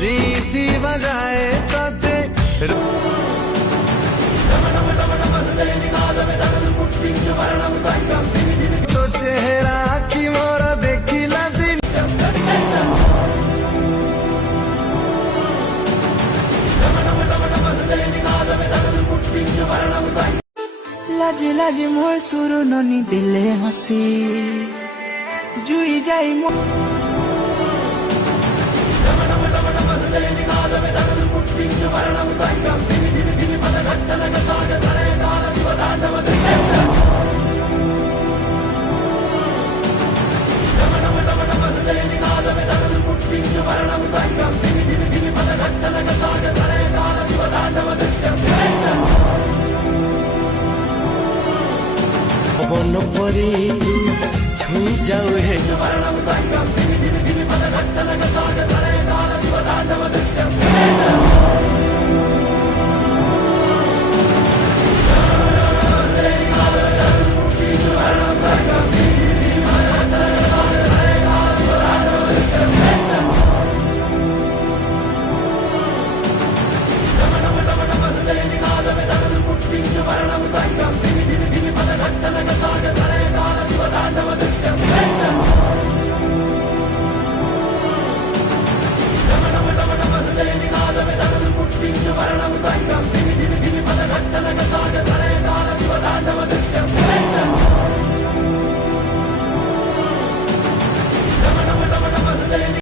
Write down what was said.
जीती बजाए तोते तो चेहरा की मोरा देखिला दिन लाजे लाजे मोर सुरु ननी दिले हसी जुई जाई मोर पवन परी तू छुई जाऊ हे